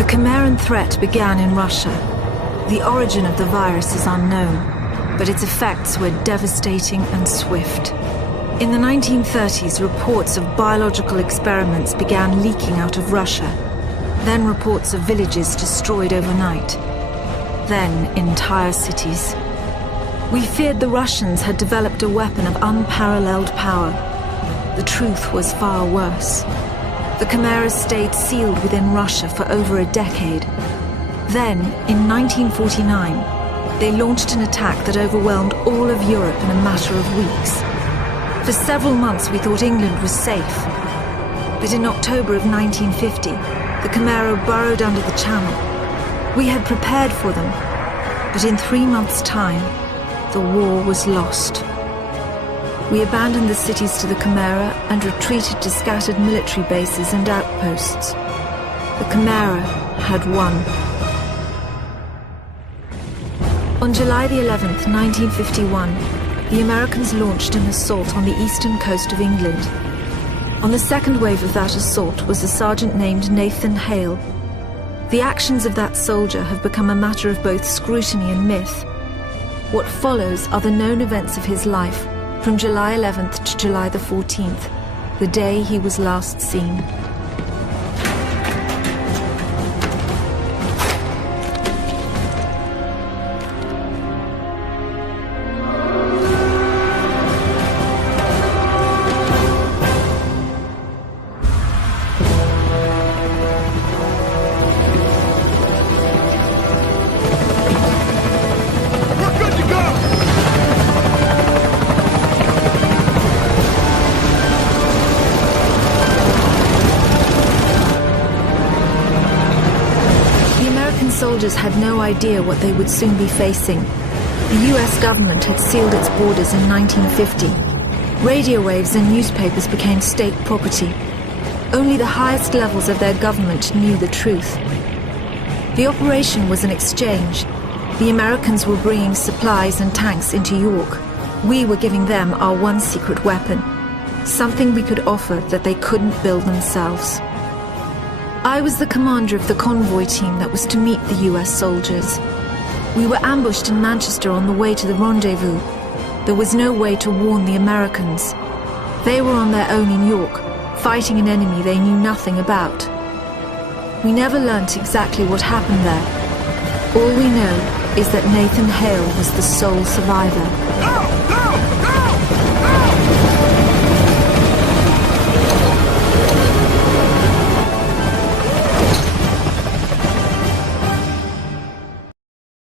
The Khmeran threat began in Russia. The origin of the virus is unknown, but its effects were devastating and swift. In the 1930s, reports of biological experiments began leaking out of Russia. Then reports of villages destroyed overnight. Then entire cities. We feared the Russians had developed a weapon of unparalleled power. The truth was far worse. The Chimeras stayed sealed within Russia for over a decade. Then, in 1949, they launched an attack that overwhelmed all of Europe in a matter of weeks. For several months we thought England was safe. But in October of 1950, the Chimera burrowed under the Channel. We had prepared for them, but in 3 months' time, the war was lost. We abandoned the cities to the Chimera and retreated to scattered military bases and outposts. The Chimera had won. On July the 11th, 1951, the Americans launched an assault on the eastern coast of England. On the second wave of that assault was a sergeant named Nathan Hale. The actions of that soldier have become a matter of both scrutiny and myth. What follows are the known events of his life from July 11th to July the 14th, the day he was last seen. Soldiers had no idea what they would soon be facing. The US government had sealed its borders in 1950. Radio waves and newspapers became state property. Only the highest levels of their government knew the truth. The operation was an exchange. The Americans were bringing supplies and tanks into York. We were giving them our one secret weapon, something we could offer that they couldn't build themselves. I was the commander of the convoy team that was to meet the US soldiers. We were ambushed in Manchester on the way to the rendezvous. There was no way to warn the Americans. They were on their own in York, fighting an enemy they knew nothing about. We never learnt exactly what happened there. All we know is that Nathan Hale was the sole survivor.